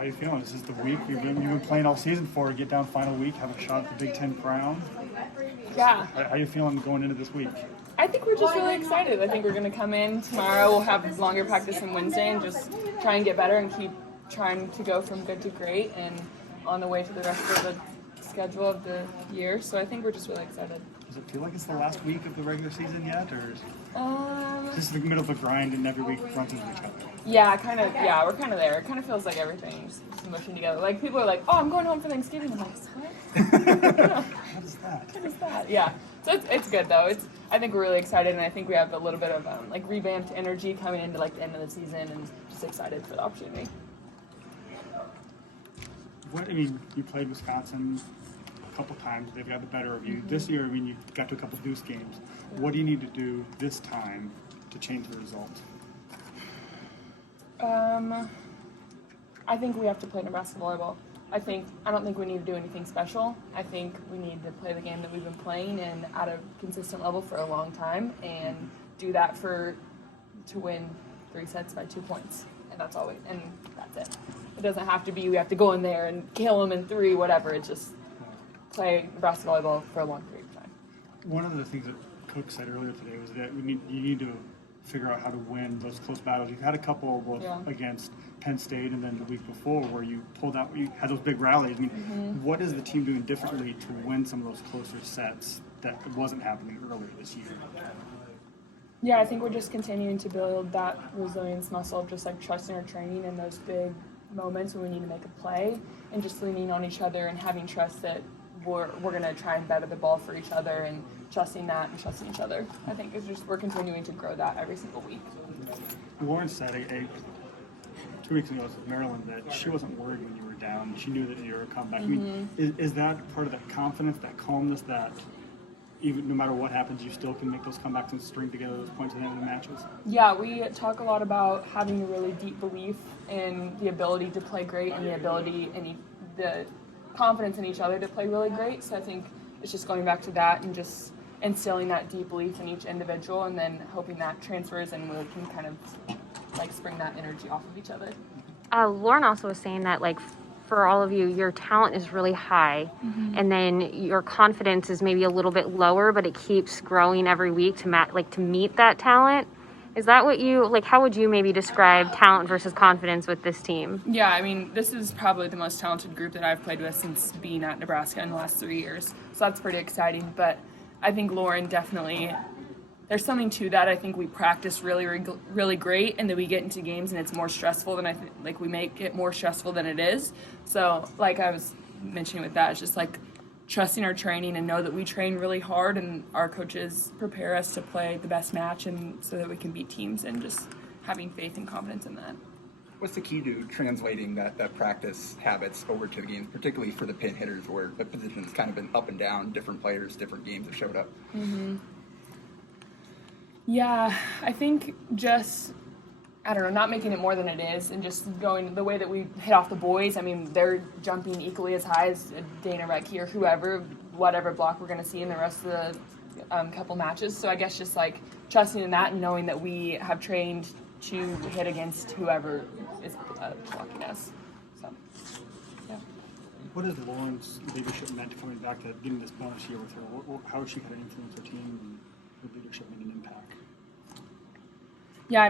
How you feeling? This is the week you've been playing all season for. Get down final week, have a shot at the Big Ten crown. Yeah. How you feeling going into this week? I think we're just really excited. I think we're going to come in tomorrow. We'll have longer practice on Wednesday and just try and get better and keep trying to go from good to great and on the way to the rest of the schedule of the year. So I think we're just really excited. Does it feel like it's the last week of the regular season yet, or is this the middle of a grind and every week runs into each other? Yeah, kind of. Yeah, we're kind of there. It kind of feels like everything's smushing together. Like people are like, "Oh, I'm going home for Thanksgiving." I'm like, "What? What is that? What is that?" Yeah. So it's good though. I think we're really excited, and I think we have a little bit of like revamped energy coming into like the end of the season, and just excited for the opportunity. You played Wisconsin a couple times. They've got the better of you. Mm-hmm. This year, you got to a couple deuce games. What do you need to do this time to change the result? I think we have to play Nebraska Volleyball. I don't think we need to do anything special. I think we need to play the game that we've been playing and at a consistent level for a long time and do that to win 3 sets by 2 points. And that's it. It doesn't have to be we have to go in there and kill them in 3, whatever. It's just play Nebraska Volleyball for a long period of time. One of the things that Cook said earlier today was that you need to figure out how to win those close battles. You've had a couple against Penn State and then the week before where you pulled out, you had those big rallies. What is the team doing differently to win some of those closer sets that wasn't happening earlier this year? Yeah, I think we're just continuing to build that resilience muscle of just like trusting our training in those big moments when we need to make a play and just leaning on each other and having trust that we're going to try and better the ball for each other and trusting that and trusting each other. I think it's just we're continuing to grow that every single week. Lauren said 2 weeks ago with Maryland that she wasn't worried when you were down. She knew that you were coming back. Mm-hmm. Is that part of that confidence, that calmness, that even no matter what happens, you still can make those comebacks and string together those points at the end of the matches? Yeah, we talk a lot about having a really deep belief in the ability to play great and the ability and the confidence in each other to play really great. So I think it's just going back to that and just instilling that deep belief in each individual and then hoping that transfers and we can kind of like spring that energy off of each other. Lauren also was saying that like for all of you, your talent is really high, and then your confidence is maybe a little bit lower, but it keeps growing every week to meet that talent. Is that what how would you maybe describe talent versus confidence with this team? Yeah, this is probably the most talented group that I've played with since being at Nebraska in the last 3 years. So that's pretty exciting. But I think Lauren definitely, there's something to that. I think we practice really, really great, and then we get into games and it's more stressful than we make it more stressful than it is. So like I was mentioning with that, it's just like trusting our training and know that we train really hard and our coaches prepare us to play the best match and so that we can beat teams and just having faith and confidence in that. What's the key to translating that practice habits over to the games, particularly for the pin hitters where the position's kind of been up and down, different players, different games have showed up? Mm-hmm. Yeah, I think just, not making it more than it is and just going the way that we hit off the boys. They're jumping equally as high as Dana Rettke or whoever, whatever block we're going to see in the rest of the couple matches. So I guess just like trusting in that and knowing that we have trained to hit against whoever is blocking us. So, yeah. What has Lauren's leadership meant coming back to getting this bonus year with her? How has she kind of influenced her team and her leadership made an impact? Yeah,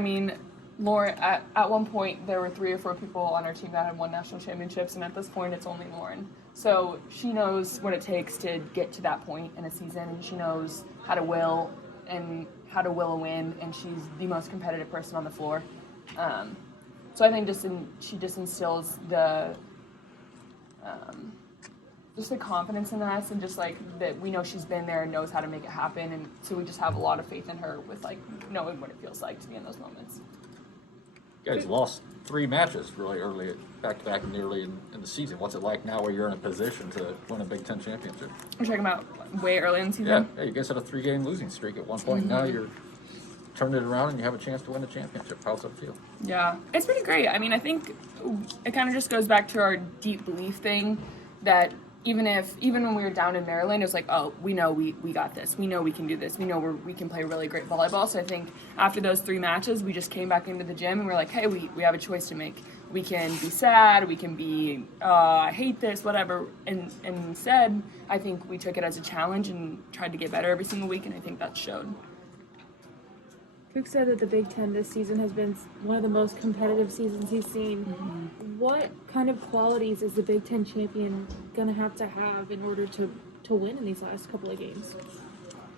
Lauren, at one point, there were 3 or 4 people on our team that had won national championships, and at this point, it's only Lauren. So she knows what it takes to get to that point in a season, and she knows how to will a win, and she's the most competitive person on the floor. So I think she just instills the confidence in us, and just like that we know she's been there and knows how to make it happen, and so we just have a lot of faith in her with like knowing what it feels like to be in those moments. You guys lost 3 matches really early, back-to-back and early in the season. What's it like now where you're in a position to win a Big Ten championship? We're talking about way early in the season? Yeah, you guys had a 3-game losing streak at one point. Now you're turning it around and you have a chance to win a championship. How's that feel? Yeah, it's pretty great. I think it kind of just goes back to our deep belief thing that even when we were down in Maryland, it was like, oh, we know we got this. We know we can do this. We know we can play really great volleyball. So I think after those 3 matches, we just came back into the gym and we're like, hey, we have a choice to make. We can be sad. We can be, I hate this, whatever. And instead, I think we took it as a challenge and tried to get better every single week, and I think that showed. Cook said that the Big Ten this season has been one of the most competitive seasons he's seen. Mm-hmm. What kind of qualities is the Big Ten champion going to have in order to win in these last couple of games?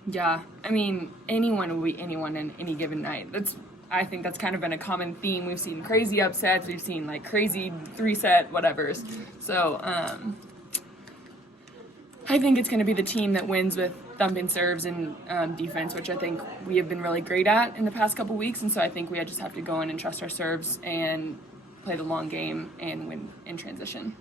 Yeah, I mean, anyone will be anyone in any given night. I think that's kind of been a common theme. We've seen crazy upsets. We've seen like crazy 3-set whatevers. So I think it's going to be the team that wins with thumping serves and defense, which I think we have been really great at in the past couple weeks. And so I think we just have to go in and trust our serves and play the long game and win in transition.